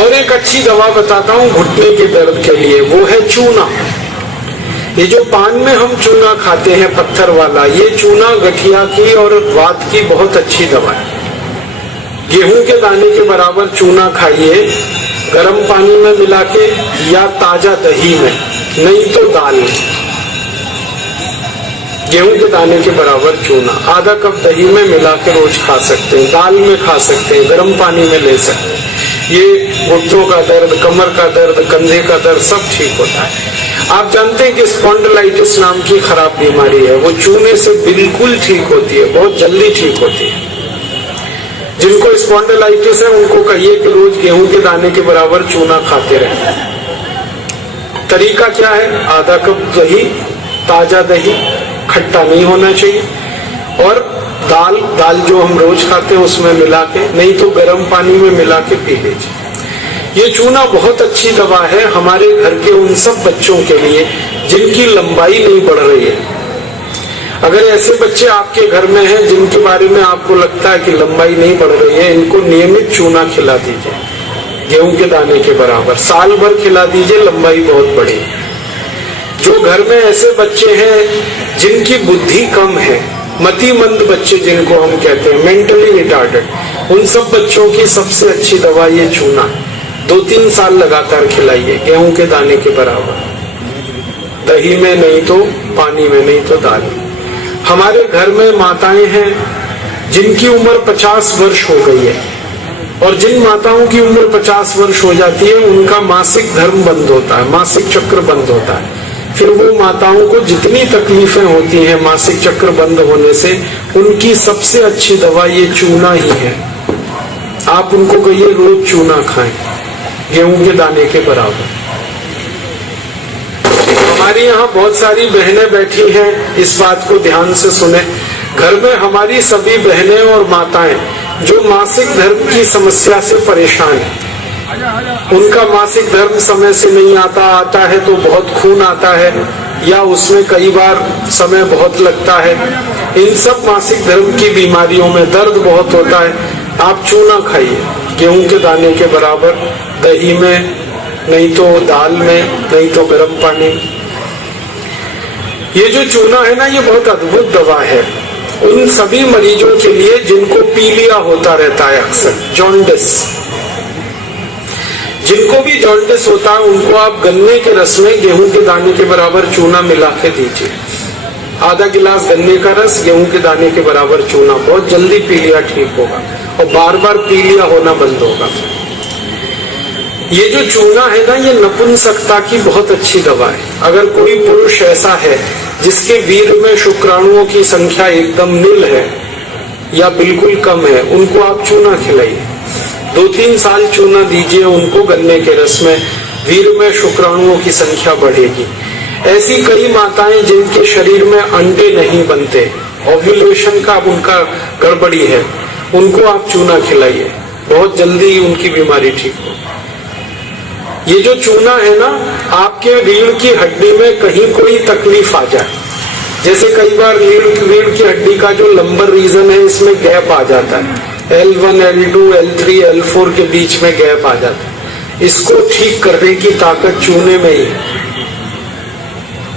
और एक अच्छी दवा बताता हूँ घुटने के दर्द के लिए, वो है चूना। ये जो पान में हम चूना खाते हैं पत्थर वाला, ये चूना गठिया की और वात की बहुत अच्छी दवा है। गेहूं के दाने के बराबर चूना खाइए, गर्म पानी में मिला के या ताजा दही में, नहीं तो दाल में। गेहूं के दाने के बराबर चूना आधा कप दही में मिला के रोज खा सकते हैं, दाल में खा सकते हैं, गर्म पानी में ले सकते हैं। ये घुटनों का दर्द, कमर का दर्द, कंधे का दर्द सब ठीक होता है। आप जानते हैं कि स्पॉन्डिलाइटिस नाम की खराब बीमारी है, वो चूने से बिल्कुल ठीक होती है, बहुत जल्दी ठीक होती है। जिनको स्पॉन्डिलाइटिस है उनको कहिए कि रोज गेहूं के दाने के बराबर चूना खाते रहें। तरीका क्या है? आधा कप दही, ताजा दही, खट्टा नहीं होना चाहिए, और दाल जो हम रोज खाते हैं उसमें मिला के, नहीं तो गर्म पानी में मिला के पी लीजिए। ये चूना बहुत अच्छी दवा है हमारे घर के उन सब बच्चों के लिए जिनकी लंबाई नहीं बढ़ रही है। अगर ऐसे बच्चे आपके घर में हैं जिनके बारे में आपको लगता है कि लंबाई नहीं बढ़ रही है, इनको नियमित चूना खिला दीजिए, गेहूं के दाने के बराबर, साल भर खिला दीजिए, लंबाई बहुत बढ़ेगी। जो घर में ऐसे बच्चे हैं जिनकी बुद्धि कम है, मतिमंद बच्चे जिनको हम कहते हैं, मेंटली रिटार्डेड, उन सब बच्चों की सबसे अच्छी दवा ये चूना। 2-3 साल लगातार खिलाइए, गेहूं के दाने के बराबर, दही में नहीं तो पानी में, नहीं तो दाल में। हमारे घर में माताएं हैं जिनकी उम्र 50 वर्ष हो गई है, और जिन माताओं की उम्र 50 वर्ष हो जाती है उनका मासिक धर्म बंद होता है, मासिक चक्र बंद होता है। फिर वो माताओं को जितनी तकलीफें होती हैं मासिक चक्र बंद होने से, उनकी सबसे अच्छी दवा ये चूना ही है। आप उनको कहिए रोज चूना खाएं, गेहूं के दाने के बराबर। हमारी यहाँ बहुत सारी बहनें बैठी हैं, इस बात को ध्यान से सुने। घर में हमारी सभी बहनें और माताएं जो मासिक धर्म की समस्या से परेशान हैं, उनका मासिक धर्म समय से नहीं आता है तो बहुत खून आता है, या उसमें कई बार समय बहुत लगता है, इन सब मासिक धर्म की बीमारियों में दर्द बहुत होता है। आप चूना खाइए, गेहूं के दाने के बराबर, दही में, नहीं तो दाल में, नहीं तो गर्म पानी में। ये जो चूना है ना, ये बहुत अद्भुत दवा है उन सभी मरीजों के लिए जिनको पीलिया होता रहता है, अक्सर जॉन्डिस। जिनको भी जॉन्डिस होता है उनको आप गन्ने के रस में गेहूं के दाने के बराबर चूना मिला के दीजिए। आधा गिलास गन्ने का रस, गेहूं के दाने के बराबर चूना, बहुत जल्दी पीलिया ठीक होगा और बार बार पीलिया होना बंद होगा। ये जो चूना है ना, ये नपुंसकता की बहुत अच्छी दवा है। अगर कोई पुरुष ऐसा है जिसके वीर्य में शुक्राणुओं की संख्या एकदम नील है या बिल्कुल कम है, उनको आप चूना खिलाइए। 2-3 साल चूना दीजिए उनको गन्ने के रस में, वीर्य में शुक्राणुओं की संख्या बढ़ेगी। ऐसी कई माताएं जिनके शरीर में अंडे नहीं बनते, ओव्यूलेशन का उनका गड़बड़ी है, उनको आप चूना खिलाइए, बहुत जल्दी उनकी बीमारी ठीक हो। ये जो चूना है ना, आपके रीढ़ की हड्डी में कहीं कोई तकलीफ आ जाए, जैसे कई बार रीढ़ की हड्डी का जो लंबर रीजन है इसमें गैप आ जाता है, L1, L2, L3, L4 के बीच में गैप आ जाता है, इसको ठीक करने की ताकत चूने में ही।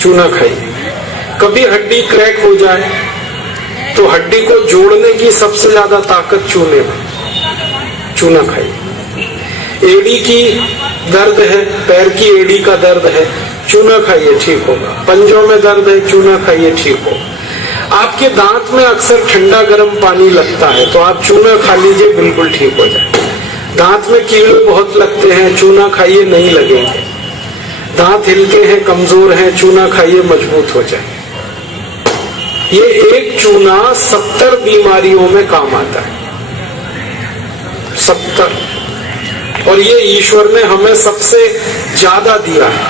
चूना खाइए। कभी हड्डी क्रैक हो जाए तो हड्डी को जोड़ने की सबसे ज्यादा ताकत चूने में, चूना खाइए। एड़ी की दर्द है, पैर की एड़ी का दर्द है, चूना खाइए, ठीक होगा। पंजों में दर्द है, चूना खाइए, ठीक होगा। आपके दांत में अक्सर ठंडा गर्म पानी लगता है तो आप चूना खा लीजिए, बिल्कुल ठीक हो जाए। दांत में कीड़े बहुत लगते हैं, चूना खाइए, नहीं लगेंगे। दांत हिलके हैं, कमजोर हैं, चूना खाइए, मजबूत हो जाए। ये एक चूना 70 बीमारियों में काम आता है, 70। और ये ईश्वर ने हमें सबसे ज्यादा दिया है,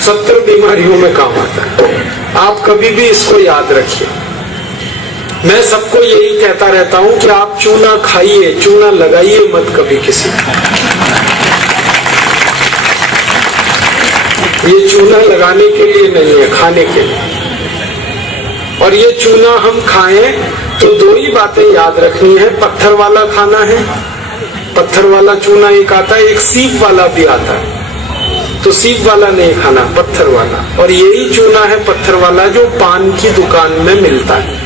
70 बीमारियों में काम आता है। आप कभी भी इसको याद रखिए। मैं सबको यही कहता रहता हूं कि आप चूना खाइए, चूना लगाइए मत कभी किसी को। ये चूना लगाने के लिए नहीं है, खाने के लिए। और ये चूना हम खाएं तो 2 ही बातें याद रखनी है, पत्थर वाला खाना है, पत्थर पत्थर वाला चूना एक आता है, एक सीप वाला भी आता है। तो सीप वाला नहीं खाना, पत्थर वाला। और यही चूना है पत्थर वाला जो पान की दुकान में मिलता है,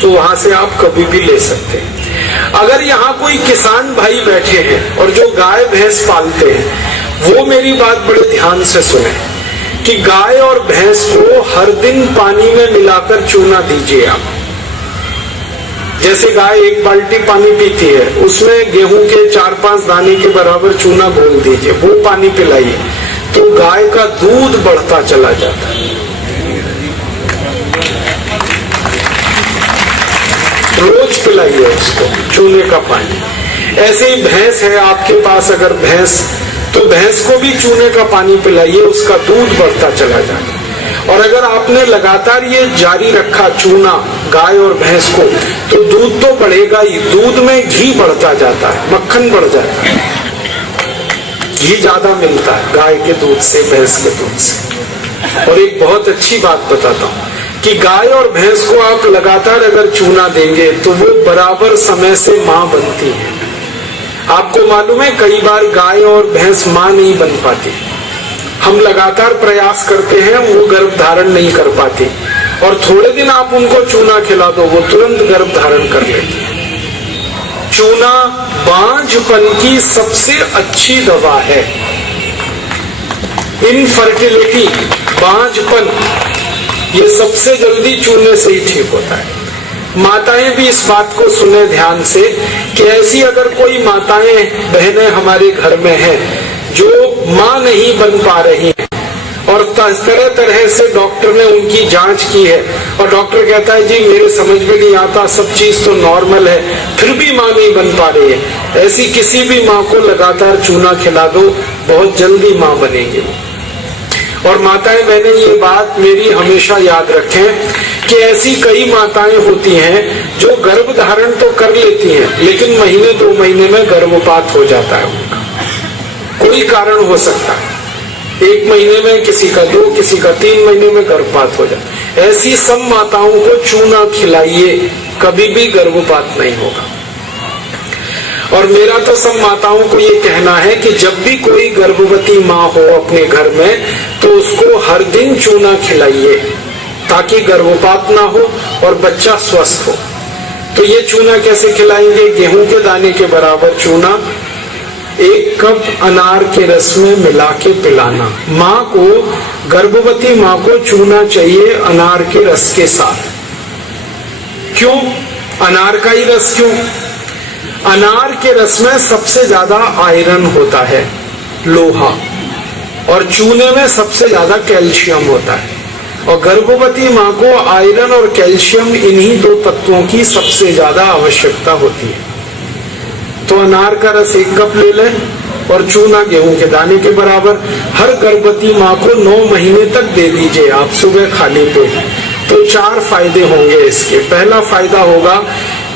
तो वहां से आप कभी भी ले सकते हैं। अगर यहाँ कोई किसान भाई बैठे हैं और जो गाय भैंस पालते हैं, वो मेरी बात बड़े ध्यान से सुने कि गाय और भैंस को हर दिन पानी में मिलाकर चूना दीजिए आप। जैसे गाय एक बाल्टी पानी पीती है, उसमें गेहूं के 4-5 दाने के बराबर चूना घोल दीजिए, वो पानी पिलाइए, तो गाय का दूध बढ़ता चला जाता है। रोज पिलाइए उसको चूने का पानी। ऐसे ही भैंस है आपके पास, अगर भैंस, तो भैंस को भी चूने का पानी पिलाइए, उसका दूध बढ़ता चला जाता है। और अगर आपने लगातार ये जारी रखा चूना गाय और भैंस को, तो दूध तो बढ़ेगा ही, दूध में घी बढ़ता जाता है, मक्खन बढ़ जाता है, घी ज्यादा मिलता है गाय के दूध से, भैंस के दूध से। और एक बहुत अच्छी बात बताता हूँ कि गाय और भैंस को आप लगातार अगर चूना देंगे तो वो बराबर समय से माँ बनती है। आपको मालूम है कई बार गाय और भैंस माँ नहीं बन पाती, हम लगातार प्रयास करते हैं, वो गर्भ धारण नहीं कर पाती, और थोड़े दिन आप उनको चूना खिला दो, वो तुरंत गर्भ धारण कर लेती है। चूना बांझपन की सबसे अच्छी दवा है। इनफर्टिलिटी, बांझपन, ये सबसे जल्दी चूने से ही ठीक होता है। माताएं भी इस बात को सुने ध्यान से कि ऐसी अगर कोई माताएं बहनें हमारे घर में हैं जो मां नहीं बन पा रही हैं, और तरह तरह से डॉक्टर ने उनकी जांच की है, और डॉक्टर कहता है जी मेरे समझ में नहीं आता, सब चीज तो नॉर्मल है, फिर भी मां नहीं बन पा रही है, ऐसी किसी भी मां को लगातार चूना खिला दो, बहुत जल्दी मां बनेगी। और माताएं बहनें ये बात मेरी हमेशा याद रखें कि ऐसी कई माताएं होती हैं जो गर्भ धारण तो कर लेती हैं, लेकिन महीने 2 महीने में गर्भपात हो जाता है उनका, कोई कारण हो सकता है, 1 महीने में किसी का 2, किसी का 3 महीने में गर्भपात हो जाता है। ऐसी सब माताओं को चूना खिलाइए, कभी भी गर्भपात नहीं होगा। और मेरा तो सब माताओं को ये कहना है कि जब भी कोई गर्भवती माँ हो अपने घर में, तो उसको हर दिन चूना खिलाइए ताकि गर्भपात ना हो और बच्चा स्वस्थ हो। तो ये चूना कैसे खिलाएंगे? गेहूं के दाने के बराबर चूना 1 कप अनार के रस में मिला के पिलाना। माँ को, गर्भवती माँ को चूना चाहिए अनार के रस के साथ। क्यों अनार का ही रस? क्यों? अनार के रस में सबसे ज्यादा आयरन होता है, लोहा, और चूने में सबसे ज्यादा कैल्शियम होता है। और गर्भवती माँ को आयरन और कैल्शियम, इन्हीं 2 तत्वों की सबसे ज्यादा आवश्यकता होती है। तो अनार का रस 1 कप ले लें और चूना गेहूं के दाने के बराबर हर गर्भवती माँ को 9 महीने तक दे दीजिए आप, सुबह खाली पेट। तो 4 फायदे होंगे इसके। पहला फायदा होगा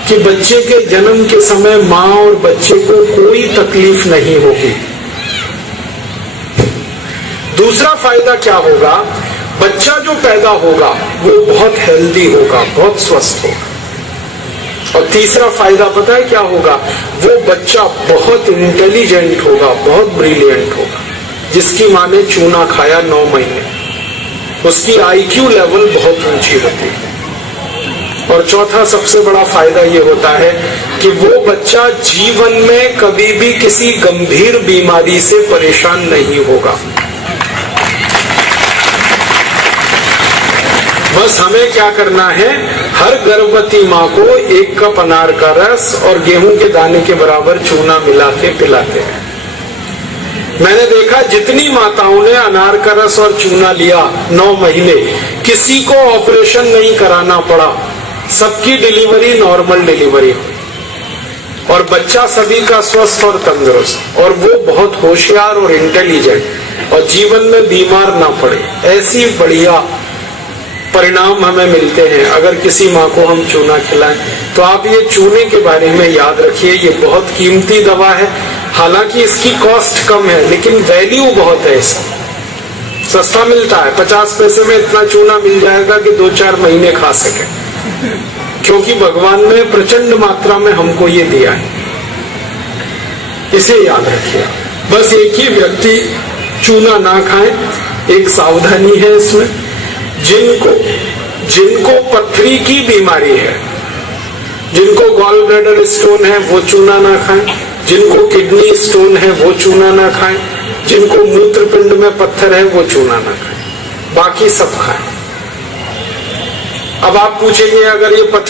कि बच्चे के जन्म के समय माँ और बच्चे को कोई तकलीफ नहीं होगी। दूसरा फायदा क्या होगा? बच्चा जो पैदा होगा वो बहुत हेल्दी होगा, बहुत स्वस्थ होगा। और तीसरा फायदा पता है क्या होगा? वो बच्चा बहुत इंटेलिजेंट होगा, बहुत ब्रिलियंट होगा। जिसकी माँ ने चूना खाया 9 महीने, उसकी IQ लेवल बहुत ऊंची होती है। और चौथा सबसे बड़ा फायदा ये होता है कि वो बच्चा जीवन में कभी भी किसी गंभीर बीमारी से परेशान नहीं होगा। बस हमें क्या करना है? हर गर्भवती माँ को 1 कप अनार का रस और गेहूं के दाने के बराबर चूना मिला के पिलाते हैं। मैंने देखा जितनी माताओं ने अनार का रस और चूना लिया 9 महीने, किसी को ऑपरेशन नहीं कराना पड़ा, सबकी डिलीवरी नॉर्मल डिलीवरी हुई और बच्चा सभी का स्वस्थ और तंदुरुस्त, और वो बहुत होशियार और इंटेलिजेंट, और जीवन में बीमार ना पड़े। ऐसी बढ़िया परिणाम हमें मिलते हैं अगर किसी माँ को हम चूना खिलाएं। तो आप ये चूने के बारे में याद रखिए, ये बहुत कीमती दवा है। हालांकि इसकी कॉस्ट कम है, लेकिन वैल्यू बहुत है इसका। सस्ता मिलता है, 50 पैसे में इतना चूना मिल जाएगा कि 2-4 महीने खा सके, क्योंकि भगवान ने प्रचंड मात्रा में हमको ये दिया है। इसे याद रखिए। बस एक ही व्यक्ति चूना ना खाए, एक सावधानी है इसमें। जिनको पथरी की बीमारी है, जिनको गॉल ब्लैडर स्टोन है, वो चूना ना खाएं। जिनको किडनी स्टोन है वो चूना ना खाएं। जिनको मूत्रपिंड में पत्थर है वो चूना ना खाएं, बाकी सब खाएं। अब आप पूछेंगे अगर ये पत्थर